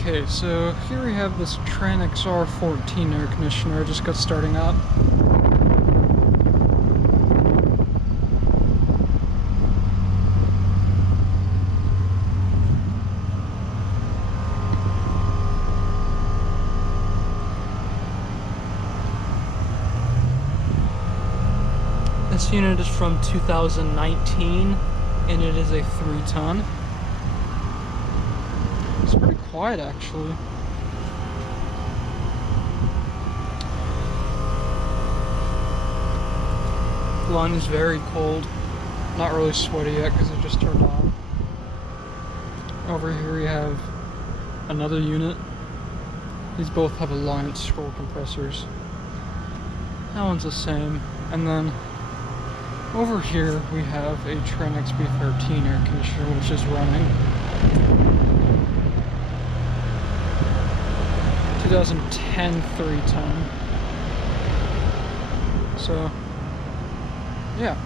Okay, so here we have this Trane XR14 air conditioner I just got starting up. This unit is from 2019 and it is a 3-ton. It's pretty quiet actually. The line is very cold. Not really sweaty yet because it just turned on. Over here we have another unit. These both have Alliance scroll compressors. That one's the same. And then over here we have a Trane XR14 air conditioner which is running. 2010 3-ton. So, yeah.